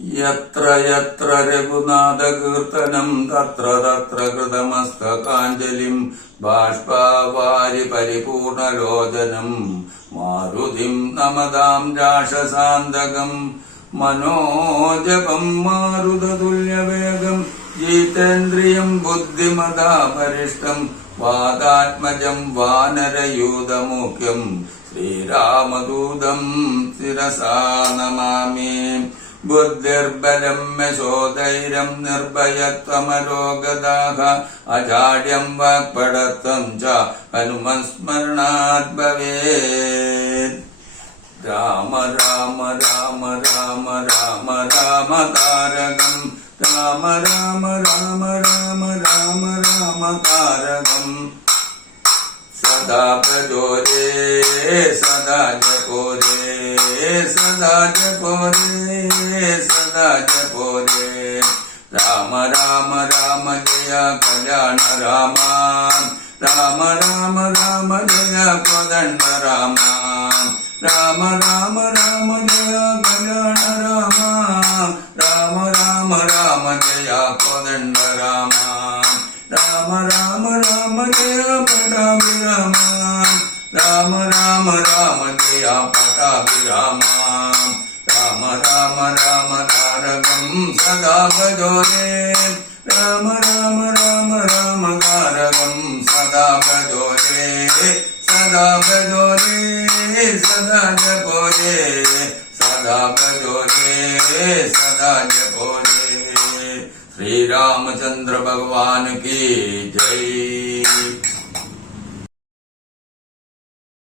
യത്ര യത്ര രഘുനാഥകീർത്തനം തത്ര തത്ര കൃതമസ്തകാഞ്ജലിം ബാഷ്പാവാരി പരിപൂർണലോചനം മാരുതിം നമതാം രാക്ഷസാന്തകം മനോജപം മാരുതതുല്യവേഗം ജിതേന്ദ്രിയം ബുദ്ധിമതാപരിഷ്ടം വാദാത്മജം വാനരയൂഥമുഖ്യം ശ്രീരാമദൂതം ശിരസാ നമാമി. ബുദ്ധിർബലം യശോധൈര്യം നിർഭയത്വമരോഗദാഹ അജാഡ്യം വാക്പടത്വം ച ഹനുമസ്മരണാത് ഭവേത്. രാമ രാമ രാമ രാമ രാമ രാമ താരകം രാമ രാമ രാമ രാമ രാമ രാമ താരകം സദാ പ്രചോരേ സദാ ജപോരേ സദാ ജപോരേ സദാ ജപോരേ. രാമ രാമ രാമ ജയ കല്യാണ രാമ രാമ രാമ രാമ ജയ കോദണ്ഡ രാമ രാമ രാമ രാമ ജയ കല്യാണ രാമ രാമ രാമ രാമ ജയ കോദണ്ഡ രാമ രാമ രാമ രാമ ജയ പട്ടാഭി രാമ രാമ രാമ രാമ ജയ പട്ടാഭി രാമ രാമ രാമ രാമ താരകം സദാ ഭജോരേ രാമ രാമ രാമ രാമ താരകം സദാ ഭജോരേ സദാ ഭജോരേ സദാ ജപോരേ സദാ ഭജോരേ സദാ ജപോരേ. ശ്രീരാമചന്ദ്ര ഭഗവാൻ കി ജയ്.